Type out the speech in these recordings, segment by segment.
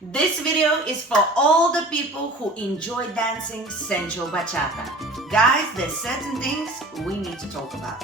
This video is for all the people who enjoy dancing sensual bachata. Guys, there's certain things we need to talk about.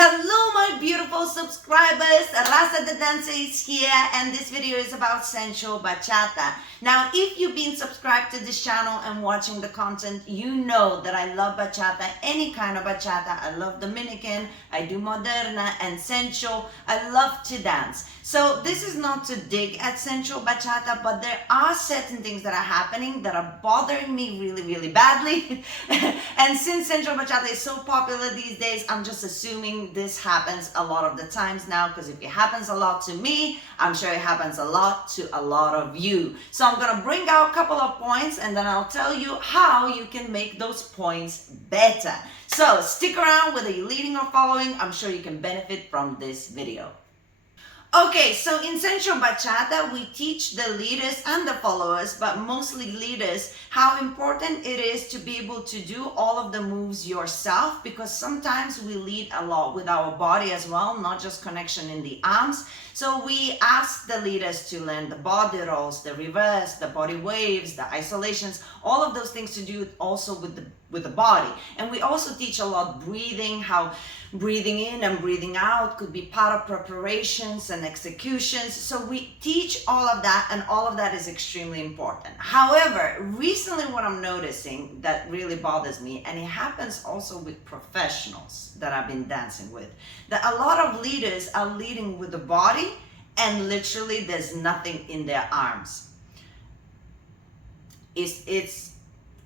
Hello my beautiful subscribers, Rasa the dancer is here and this video is about sensual bachata. Now if you've been subscribed to this channel and watching the content, you know that I love bachata, any kind of bachata. I love Dominican, I do moderna and sensual. I love to dance. So this is not to dig at sensual bachata, but there are certain things that are happening that are bothering me really badly. And since sensual bachata is so popular these days, I'm just assuming this happens a lot of the times now, because if it happens a lot to me, I'm sure it happens a lot to a lot of you. So I'm gonna bring out a couple of points and then I'll tell you how you can make those points better. So stick around, whether you're leading or following, I'm sure you can benefit from this video. Okay, so in sensual bachata, we teach the leaders and the followers, but mostly leaders, how important it is to be able to do all of the moves yourself, because sometimes we lead a lot with our body as well, not just connection in the arms. So we ask the leaders to learn the body rolls, the reverse, the body waves, the isolations, all of those things to do also with the body. And we also teach a lot breathing, how breathing in and breathing out could be part of preparations and executions. So we teach all of that, and all of that is extremely important. However, recently what I'm noticing that really bothers me, and it happens also with professionals that I've been dancing with, that a lot of leaders are leading with the body and literally there's nothing in their arms.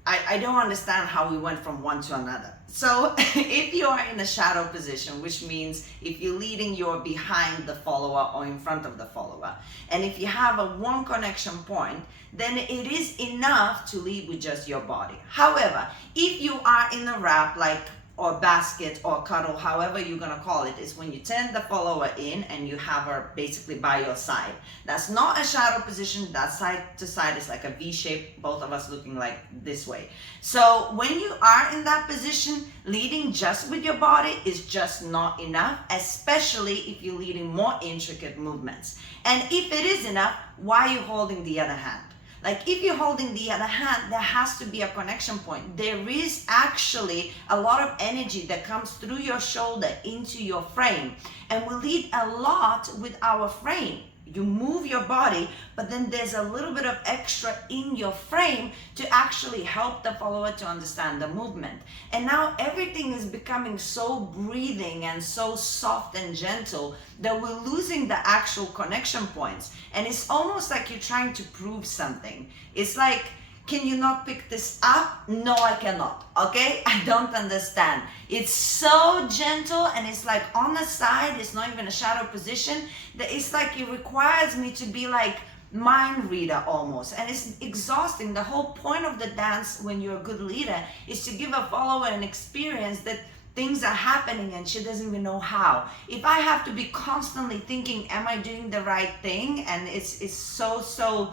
I don't understand how we went from one to another. So if you are in a shadow position, which means if you're leading, you're behind the follower or in front of the follower, and if you have a one connection point, then it is enough to lead with just your body. However, if you are in a wrap, like or basket or cuddle, however you're gonna call it, is when you turn the follower in and you have her basically by your side. That's not a shadow position, that side to side is like a V shape, both of us looking like this way. So when you are in that position, leading just with your body is just not enough, especially if you're leading more intricate movements. And if it is enough, why are you holding the other hand? Like if you're holding the other hand, there has to be a connection point. There is actually a lot of energy that comes through your shoulder into your frame. And we lead a lot with our frame. You move your body, but then there's a little bit of extra in your frame to actually help the follower to understand the movement. And now everything is becoming so breathing and so soft and gentle that we're losing the actual connection points. And it's almost like you're trying to prove something. It's like, can you not pick this up? No, I cannot. Okay? I don't understand. It's so gentle and it's like on the side, it's not even a shadow position, that it's like it requires me to be like mind reader almost, and it's exhausting. The whole point of the dance when you're a good leader is to give a follower an experience that things are happening and she doesn't even know how. If I have to be constantly thinking, am I doing the right thing? And it's so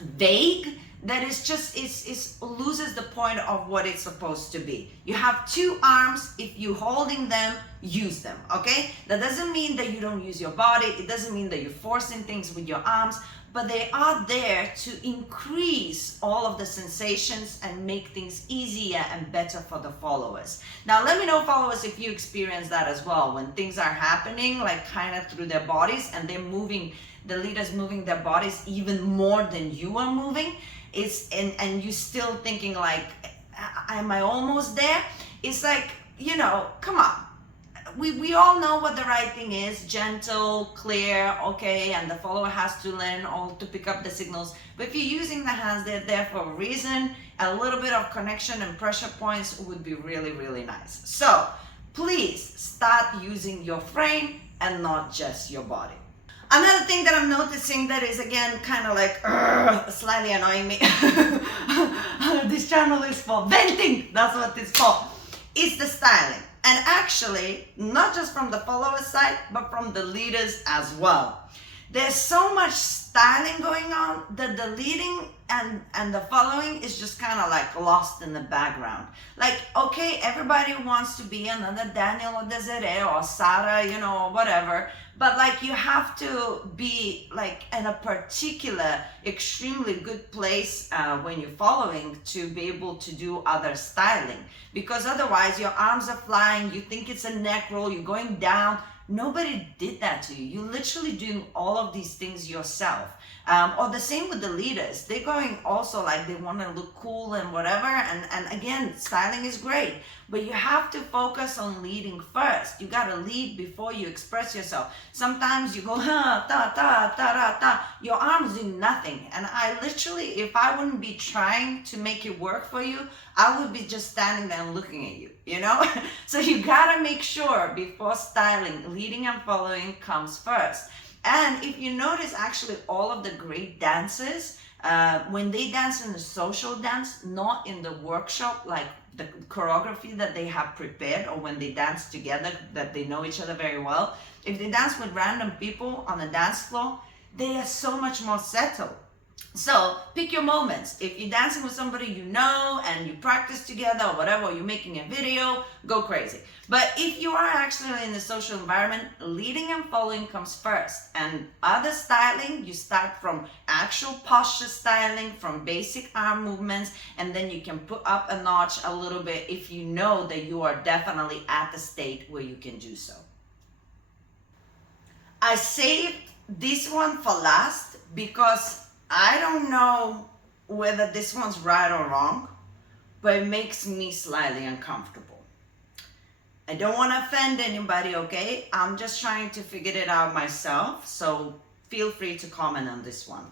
vague, that it's just it loses the point of what it's supposed to be. You have two arms. If you're holding them, use them. Okay, that doesn't mean that you don't use your body. It doesn't mean that you're forcing things with your arms, but they are there to increase all of the sensations and make things easier and better for the followers. Now let me know, followers, if you experience that as well, when things are happening like kind of through their bodies and they're moving, the leaders moving their bodies even more than you are moving. And you still thinking like, am I almost there? It's like, you know, come on. We all know what the right thing is, gentle, clear, okay, and the follower has to learn all to pick up the signals. But if you're using the hands, they're there for a reason. A little bit of connection and pressure points would be really nice. So please start using your frame and not just your body. Another thing that I'm noticing that is again kind of like slightly annoying me, this channel is for venting, that's what it's for, is the styling. And actually, not just from the follower side, but from the leaders as well. There's so much styling going on that the leading and the following is just kind of like lost in the background. Like, okay, everybody wants to be another Daniel or Desiree or Sarah, you know, or whatever, but like you have to be like in a particular extremely good place when you're following to be able to do other styling, because otherwise your arms are flying, you think it's a neck roll, you're going down. Nobody did that to you. You're literally doing all of these things yourself. Or the same with the leaders. They're going also like they want to look cool and whatever. And again, styling is great, but you have to focus on leading first. You got to lead before you express yourself. Sometimes you go, ta, ta, ta, ta, ta. Your arms do nothing. And I literally, if I wouldn't be trying to make it work for you, I would be just standing there and looking at you, you know? So you got to make sure before styling, leading and following comes first. And if you notice, actually, all of the great dancers, when they dance in the social dance, not in the workshop, like the choreography that they have prepared, or when they dance together, that they know each other very well, if they dance with random people on the dance floor, they are so much more settled. So pick your moments. If you're dancing with somebody you know and you practice together or whatever, or you're making a video, go crazy. But if you are actually in the social environment, leading and following comes first. And other styling, you start from actual posture styling, from basic arm movements, and then you can put up a notch a little bit if you know that you are definitely at the state where you can do so. I saved this one for last because I don't know whether this one's right or wrong, but it makes me slightly uncomfortable. I don't want to offend anybody, okay? I'm just trying to figure it out myself, so feel free to comment on this one.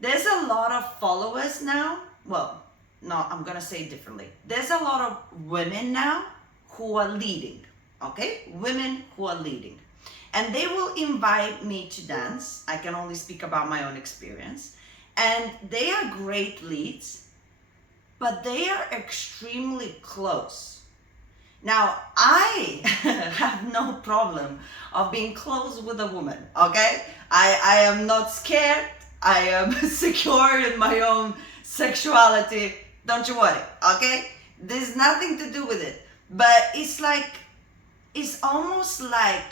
There's a lot of followers now. Well, no, I'm going to say it differently. There's a lot of women now who are leading, okay? Women who are leading. And they will invite me to dance. I can only speak about my own experience. And they are great leads, but they are extremely close. Now, I have no problem of being close with a woman, okay? I am not scared. I am secure in my own sexuality. Don't you worry, okay? There's nothing to do with it. But it's like, it's almost like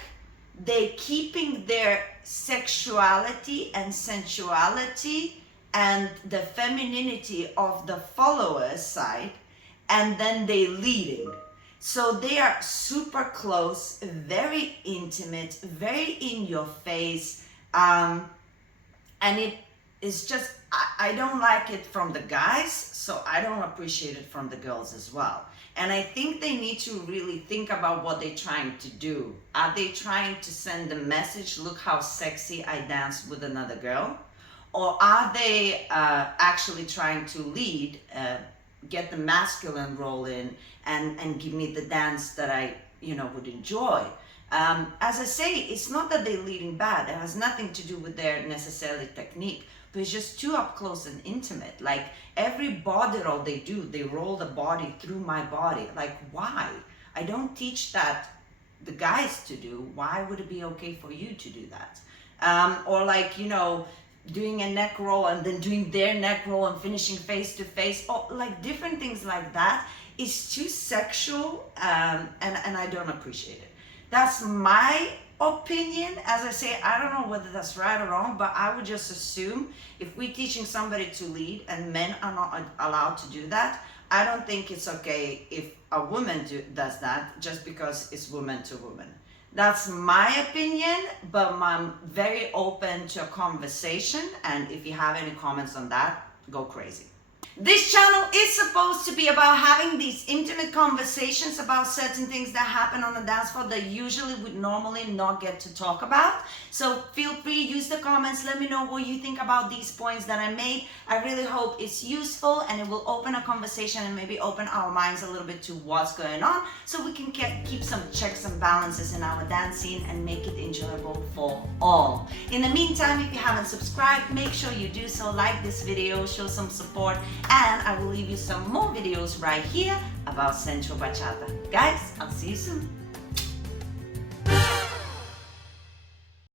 they're keeping their sexuality and sensuality and the femininity of the follower's side, and then they leading. So they are super close, very intimate, very in your face, and it is just, I don't like it from the guys, so I don't appreciate it from the girls as well. And I think they need to really think about what they're trying to do. Are they trying to send the message, look how sexy I dance with another girl? Or are they actually trying to lead, get the masculine role in and give me the dance that I, would enjoy? As I say, it's not that they're leading bad. It has nothing to do with their necessarily technique, but it's just too up close and intimate. Like every body roll they do, they roll the body through my body. Like, why? I don't teach that the guys to do. Why would it be okay for you to do that? Or like, doing a neck roll and then doing their neck roll and finishing face to face, or like different things like that is too sexual, and I don't appreciate it. That's my opinion. As I say, I don't know whether that's right or wrong, but I would just assume if we're teaching somebody to lead and men are not allowed to do that, I don't think it's okay if a woman does that just because it's woman to woman. That's my opinion, but I'm very open to a conversation, and if you have any comments on that, go crazy. This channel is supposed to be about having these intimate conversations about certain things that happen on the dance floor that usually would normally not get to talk about. So feel free, use the comments, let me know what you think about these points that I made. I really hope it's useful and it will open a conversation and maybe open our minds a little bit to what's going on, so we can keep some checks and balances in our dance scene and make it enjoyable for all. In the meantime, if you haven't subscribed, make sure you do so. Like this video, show some support, and I will leave you some more videos right here about Sensual Bachata. Guys, I'll see you soon.